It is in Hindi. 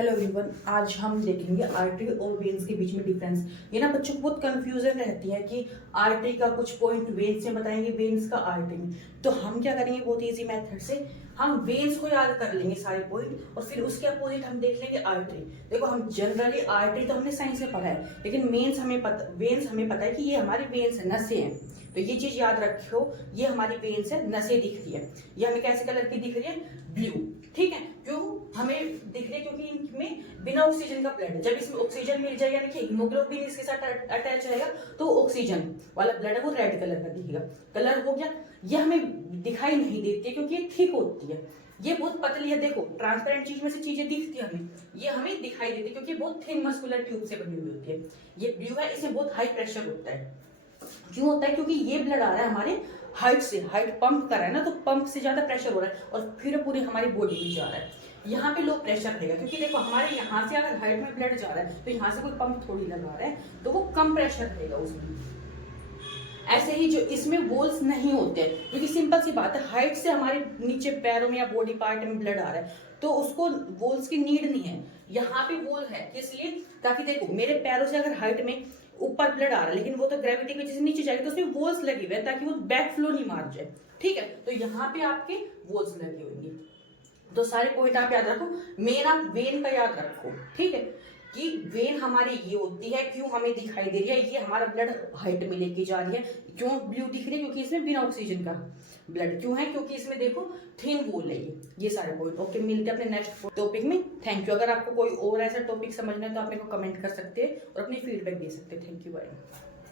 हेलो एवरीवन, आज हम देखेंगे आर्टरी और वेन्स के बीच में डिफरेंस। ये ना बच्चों को बहुत कंफ्यूजन रहती है कि आर्टरी का कुछ पॉइंट वेन्स में बताएंगे, वेन्स का आर्टरी में। तो हम क्या करेंगे, बहुत इजी मेथड से हम वेन्स को याद कर लेंगे सारे पॉइंट, और फिर उसके अपोजिट हम देख लेंगे आर्टरी। देखो, हम जनरली आर्टरी तो हमने साइंस में पढ़ा है, लेकिन वेन्स हमें पता है कि ये हमारी वेन्स है, नसें हैं। तो ये चीज याद रखो, ये हमारी वेन्स है, नसें दिख रही है। ये हमें कैसे कलर की दिख रही है? ब्लू। ठीक है, क्यों हमें दिख रही है? क्योंकि इनमें बिना ऑक्सीजन का ब्लड है। जब इसमें ऑक्सीजन मिल जाएगा, देखिए हीमोग्लोबिन इसके साथ अटैच रहेगा, तो ऑक्सीजन वाला ब्लड है वो रेड कलर का दिखेगा। कलर हो गया। ये हमें दिखाई नहीं देती है क्योंकि ये थिक होती है, ये बहुत पतली है। देखो, ट्रांसपेरेंट चीज में से चीजें दिखती है हमें, ये हमें दिखाई देती है क्योंकि बहुत थिन मस्कुलर ट्यूब से बनी हुई होती है। ये ब्लू है, इसमें बहुत हाई प्रेशर होता है। क्यों होता है? क्योंकि ये ब्लड आ रहा है हमारे हार्ट से, हार्ट पंप कर रहा है ना, तो पंप से ज्यादा प्रेशर हो रहा है और फिर पूरी हमारी बॉडी में जा रहा है। यहाँ पे लो प्रेशर रहेगा क्योंकि देखो, हमारे यहाँ से अगर हार्ट में ब्लड जा रहा है तो यहाँ से कोई पंप थोड़ी लगा रहा है, तो वो कम प्रेशर रहेगा उसमें। ऐसे ही जो इसमें वोल्स नहीं होते, क्योंकि सिंपल सी बात है, हाइट से हमारे नीचे पैरों में या बॉडी पार्ट में ब्लड आ रहा है, तो उसको वोल्स की नीड नहीं है। यहाँ पे वोल है इसलिए, ताकि देखो मेरे पैरों से अगर हाइट में ऊपर ब्लड आ रहा है, लेकिन वो तो ग्रेविटी की वजह से नीचे जाएगा, तो उसमें वोल्स लगे हुए हैं ताकि वो बैक फ्लो नहीं मार जाए। ठीक है, तो यहाँ पे आपके वोल्स लगे होंगे। तो सारे पॉइंट आप याद रखो। मेन आप वेन का याद रखो, ठीक है, कि वेन हमारी ये होती है, क्यों हमें दिखाई दे रही है, ये हमारा ब्लड हाइट में लेके जा रही है। क्यों ब्लू दिख रही है? क्योंकि इसमें बिना ऑक्सीजन का ब्लड। क्यों है? क्योंकि इसमें देखो थिन वॉल है ये सारे पॉइंट। ओके, मिलते हैं अपने नेक्स्ट टॉपिक में। Thank you. अगर आपको कोई और ऐसा टॉपिक समझना है तो आप मेरे को कमेंट कर सकते हैं और अपनी फीडबैक दे सकते हैं। Thank you, bye.